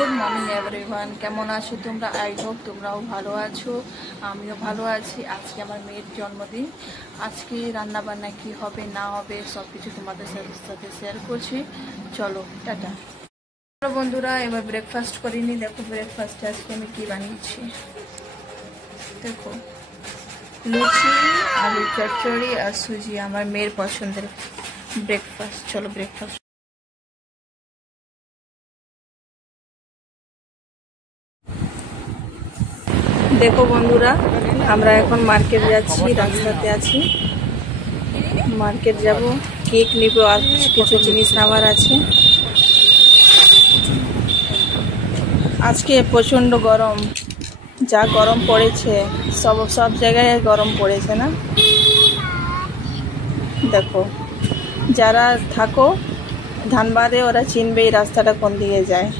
Good morning everyone, কেমন আছো তোমরা? আই হোপ তোমরাও ভালো আছো, আমিও ভালো আছি। আজকে আমার মেয়ের জন্মদিন। আজকে রান্না বান্না কি হবে না হবে সব কিছু তোমাদের সাথে শেয়ার করছি। চলো টাটা। বন্ধুরা, এবার ব্রেকফাস্ট করিনি। দেখো ব্রেকফাস্টে আজকে আমি কি বানিয়েছি। দেখো লুচি, আলু চচ্চড়ি আর সুজি, আমার মেয়ের পছন্দের ব্রেকফাস্ট। চলো ব্রেকফাস্ট। দেখো বন্ধুরা, আমরা এখন মার্কেট যাচ্ছি, রাস্তাতে আছি। মার্কেট যাব, কেক নিব আর কিছু জিনিস নেওয়ার আছে। আজকে প্রচণ্ড গরম, যা গরম পড়েছে, সব জায়গায় গরম পড়েছে না। দেখো যারা থাকো ধানবাদে ওরা চিনবে এই রাস্তাটা কোন দিকে যায়।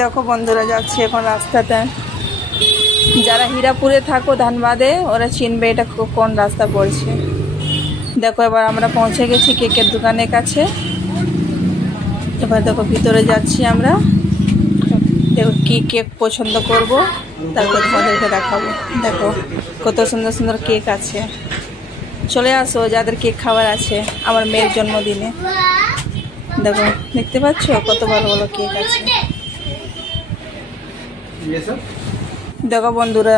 দেখো বন্ধুরা, যাচ্ছে এখন রাস্তাটা। যারা হীরাপুরে থাকো ধানবাদে ওরা চিনবে এটা কোন রাস্তা পড়ছে। দেখো এবার আমরা পৌঁছে গেছি কেকের দোকানের কাছে। এবার দেখো ভিতরে যাচ্ছি আমরা। দেখো কি কেক পছন্দ করব, তারপর তোমাদেরকে দেখাবো। দেখো কত সুন্দর সুন্দর কেক আছে। চলে আসো যাদের কেক খাওয়ার আছে আমার মেয়ের জন্মদিনে। দেখো দেখতে পাচ্ছ কত ভালো ভালো কেক আছে। দেখো বন্ধুরা,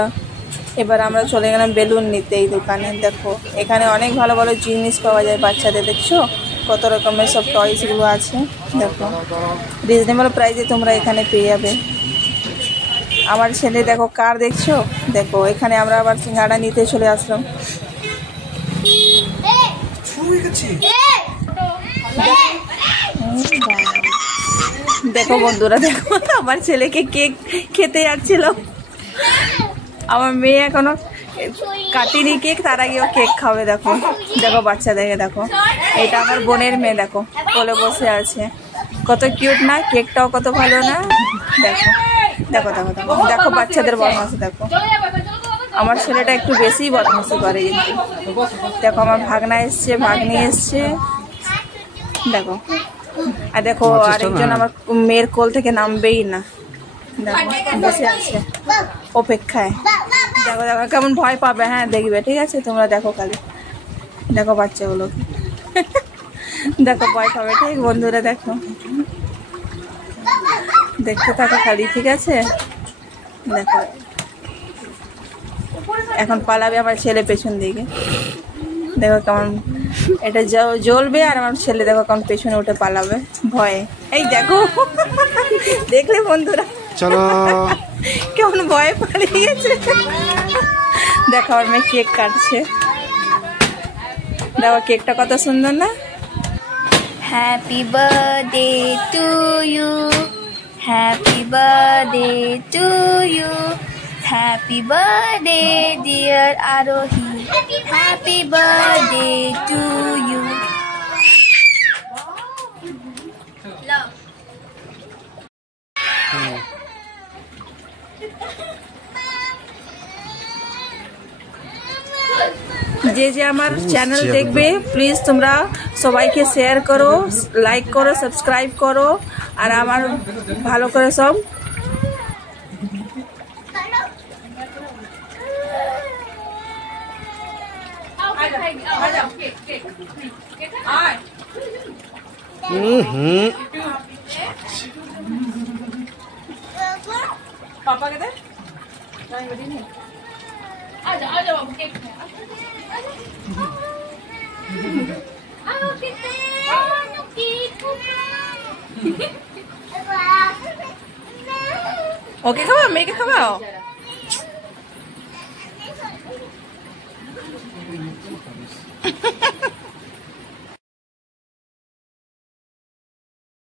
এবার আমরা চলে গেলাম বেলুন নিতে এই দোকানে। দেখো এখানে অনেক ভালো ভালো জিনিস পাওয়া যায় বাচ্চাদের। দেখছো কত রকমের সব টয়সগুলো আছে। দেখো রিজনেবল প্রাইসে তোমরা এখানে পেয়ে যাবে। আমার ছেলে দেখো কার দেখছো। দেখো এখানে আমরা আবার সিঙ্গাড়া নিতে চলে আসলাম। দেখো বন্ধুরা, দেখো আমার ছেলেকে কেক খেতে যাচ্ছিল। আমার মেয়ে এখনো কাটিনি কেক, তার আগেও কেক খাবে। দেখো দেখো বাচ্চা দেখে। দেখো এটা আমার বোনের মেয়ে, দেখো কোলে বসে আছে। কত কিউট না, কেকটাও কত ভালো না। দেখো দেখো দেখো দেখো দেখো বাচ্চাদের বদমাশি। দেখো আমার ছেলেটা একটু বেশি বদমাশি করে কিন্তু। দেখো আমার ভাগনা এসছে, ভাগ্নি এসছে। দেখো আর দেখো আরেকজন আমার মেয়ের কোল থেকে নামবেই না। দেখো বসে আছে অপেক্ষায়। দেখো দেখো কেমন ভয় পাবে। হ্যাঁ দেখবে, ঠিক আছে তোমরা দেখো খালি। দেখো বাচ্চাগুলোকে দেখো ভয় পাবে, ঠিক বন্ধুরা। দেখো দেখতে থাকো খালি, ঠিক আছে। দেখো এখন পালাবে আমার ছেলে পেছন দিকে। দেখো কেমন এটা জ্বলবে আর আমার ছেলে দেখো কেমন পেছনে উঠে পালাবে ভয়ে। এই দেখো দেখলে বন্ধুরা, চলো কেমন ভয়ে পালিয়ে গেছে। দেখো আমার মেয়ে কেক কাটছে। দেখো কেকটা কত সুন্দর না। Happy birthday to you, happy birthday to you, happy birthday dear Arohi, happy birthday to you. যে যে আমার চ্যানেল দেখবে প্লিজ তোমরা সবাইকে শেয়ার করো, লাইক করো, সাবস্ক্রাইব করো আর আমার ভালো করে সব पापा कहते आजा बाबू केक ओके खाओ, मेरे खाओ।